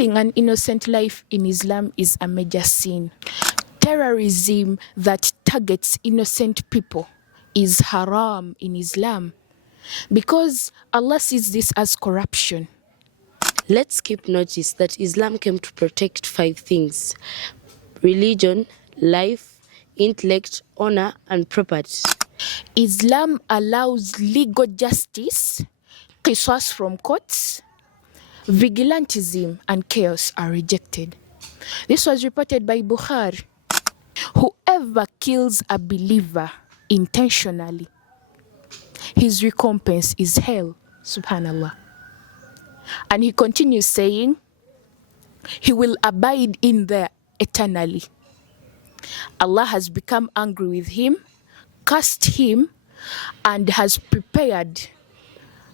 Killing an innocent life in Islam is a major sin. Terrorism that targets innocent people is haram in Islam because Allah sees this as corruption. Let's keep notice that Islam came to protect 5 things: religion, life, intellect, honor, and property. Islam allows legal justice, qisas from courts, vigilantism and chaos are rejected. This was reported by Bukhari. Whoever kills a believer intentionally, his recompense is hell. Subhanallah. And he continues saying, he will abide in there eternally. Allah has become angry with him, cursed him, and has prepared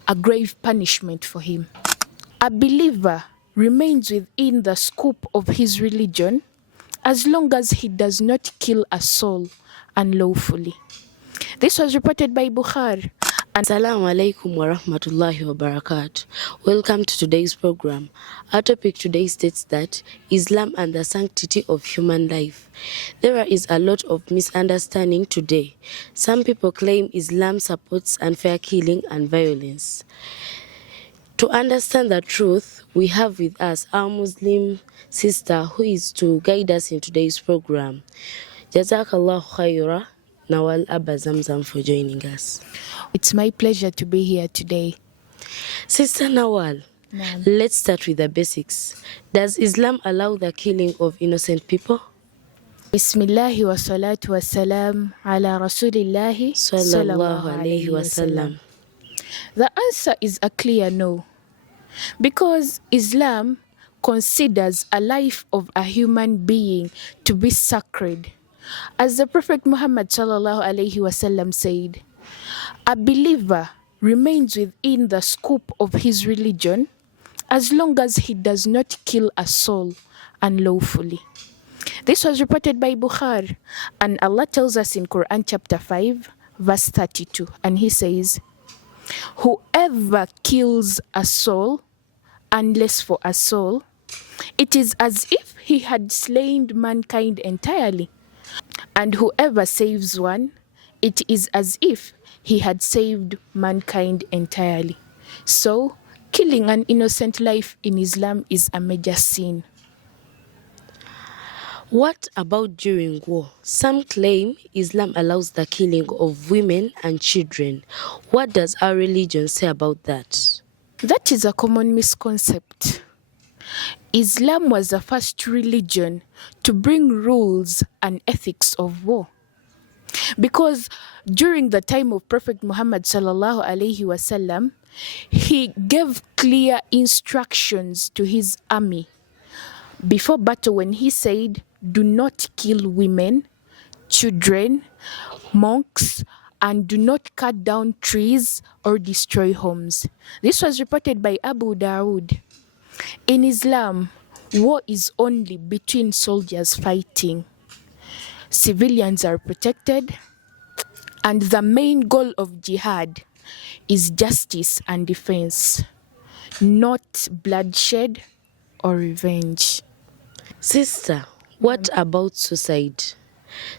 a grave punishment for him. A believer remains within the scope of his religion as long as he does not kill a soul unlawfully. This was reported by Bukhari. Assalamu alaikum wa rahmatullahi wa barakatuh. Welcome to today's program. Our topic today states that Islam and the sanctity of human life. There is a lot of misunderstanding today. Some people claim Islam supports unfair killing and violence. To understand the truth, we have with us our Muslim sister who is to guide us in today's program. Jazakallahu khaira, Nawwal Aber Zam for joining us. It's my pleasure to be here today. Sister Nawwal, let's start with the basics. Does Islam allow the killing of innocent people? Bismillahi wa salatu wa salam ala rasulillahi Sallallahu alayhi wa sallam. The answer is a clear no, because Islam considers a life of a human being to be sacred. As the Prophet Muhammad sallallahu alayhi wa sallam said, a believer remains within the scope of his religion as long as he does not kill a soul unlawfully. This was reported by Bukhari, and Allah tells us in Quran chapter 5 verse 32, and he says, whoever kills a soul unless for a soul, it is as if he had slain mankind entirely. And whoever saves one, it is as if he had saved mankind entirely. So, killing an innocent life in Islam is a major sin. What about during war? Some claim Islam allows the killing of women and children. What does our religion say about that? That is a common misconcept. Islam was the first religion to bring rules and ethics of war. Because during the time of Prophet Muhammad sallallahu alaihi wasallam, he gave clear instructions to his army before battle when he said, do not kill women, children, monks, and do not cut down trees or destroy homes. This was reported by Abu Dawood. In Islam, war is only between soldiers fighting. Civilians are protected, and the main goal of jihad is justice and defense, not bloodshed or revenge. Sister, what about suicide?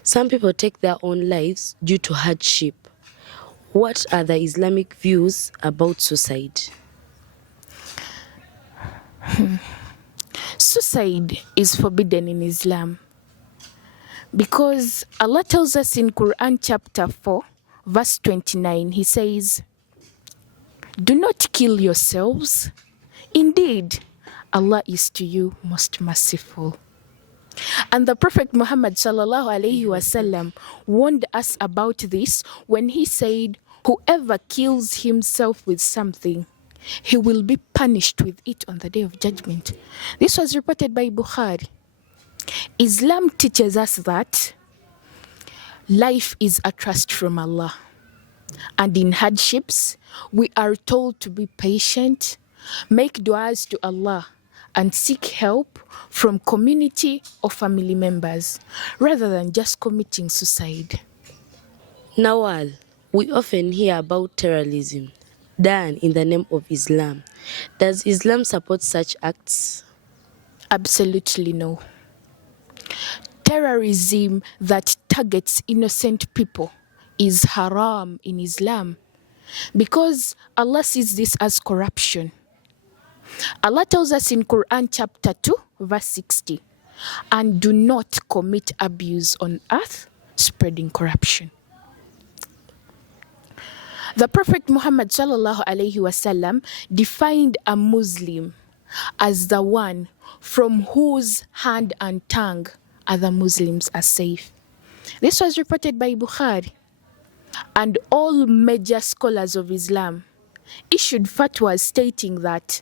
Some people take their own lives due to hardship. What are the Islamic views about suicide? Suicide is forbidden in Islam because Allah tells us in Quran chapter 4 verse 29, he says, do not kill yourselves. Indeed, Allah is to you most merciful. And the Prophet Muhammad sallallahu alaihi wasallam warned us about this when he said, whoever kills himself with something, he will be punished with it on the day of judgment. This was reported by Bukhari. Islam teaches us that life is a trust from Allah. And in hardships, we are told to be patient, make du'as to Allah, and seek help from community or family members, rather than just committing suicide. Nawwal, we often hear about terrorism done in the name of Islam. Does Islam support such acts? Absolutely no. Terrorism that targets innocent people is haram in Islam because Allah sees this as corruption. Allah tells us in Quran chapter 2 verse 60, and do not commit abuse on earth, spreading corruption. The Prophet Muhammad sallallahu alaihi wasallam defined a Muslim as the one from whose hand and tongue other Muslims are safe. This was reported by Bukhari. And all major scholars of Islam issued fatwas stating that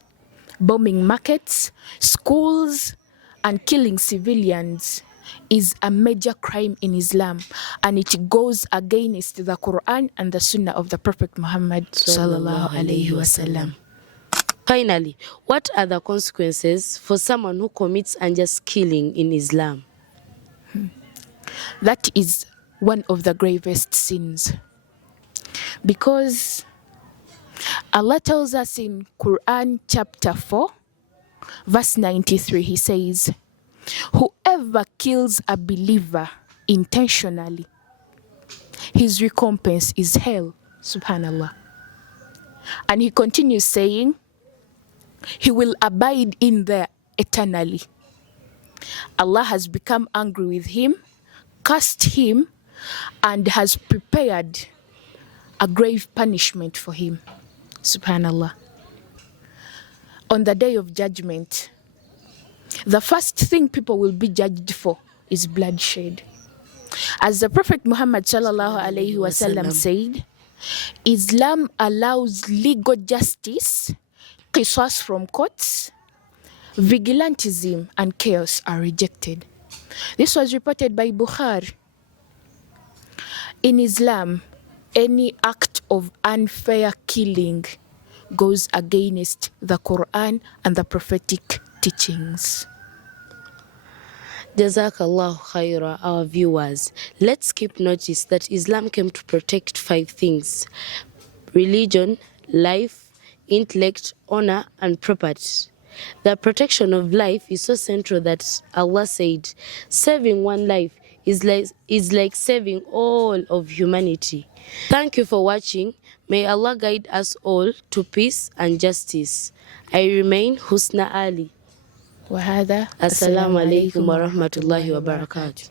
bombing markets, schools, and killing civilians is a major crime in Islam, and it goes against the Quran and the Sunnah of the Prophet Muhammad sallallahu alaihi wasallam. Finally, what are the consequences for someone who commits unjust killing in Islam? That is one of the gravest sins, because Allah tells us in Quran chapter 4 verse 93, he says, whoever kills a believer intentionally, his recompense is hell. Subhanallah. And he continues saying, he will abide in there eternally. Allah has become angry with him, cursed him, and has prepared a grave punishment for him. Subhanallah. On the day of judgment, the first thing people will be judged for is bloodshed. As the Prophet Muhammad sallallahu alaihi wasallam said, Islam allows legal justice, qisas from courts, vigilantism and chaos are rejected. This was reported by Bukhari. In Islam, any act of unfair killing goes against the Quran and the prophetic teachings. Jazakallahu khaira, our viewers. Let's keep notice that Islam came to protect 5 things: religion, life, intellect, honor, and property. The protection of life is so central that Allah said, saving one life is like saving all of humanity. Thank you for watching. May Allah guide us all to peace and justice. I remain Husna Ali. وهذا Assalamu alaikum wa rahmatullahi wa barakatuh.